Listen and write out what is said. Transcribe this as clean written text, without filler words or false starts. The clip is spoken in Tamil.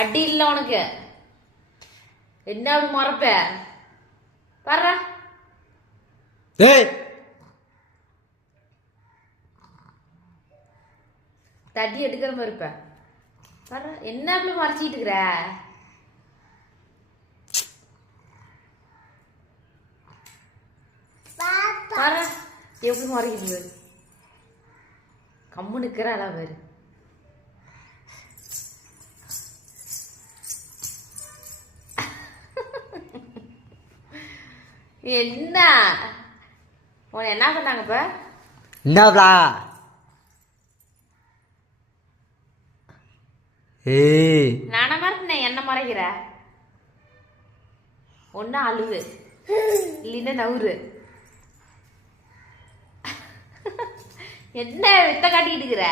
அடி இல்ல உனக்கு. என்ன அப்படி மறப்ப பாரு. தட்டி எடுக்கிற மாதிரி இருப்ப பாரு. என்ன அப்படி மறைச்சிட்டு இருக்கிற? பாரு எப்படி மறைக்கிறது. கம்மு நிற்கிறாளா பாரு. என்ன உன என்ன பண்ணாங்க இப்ப? என்னடா நான மறந்தே. என்ன மறைக்கிற? ஒன்னு அழுவு இல்லைன்னா நவுறு. என்ன வித்த காட்டிட்டு இருக்கிற?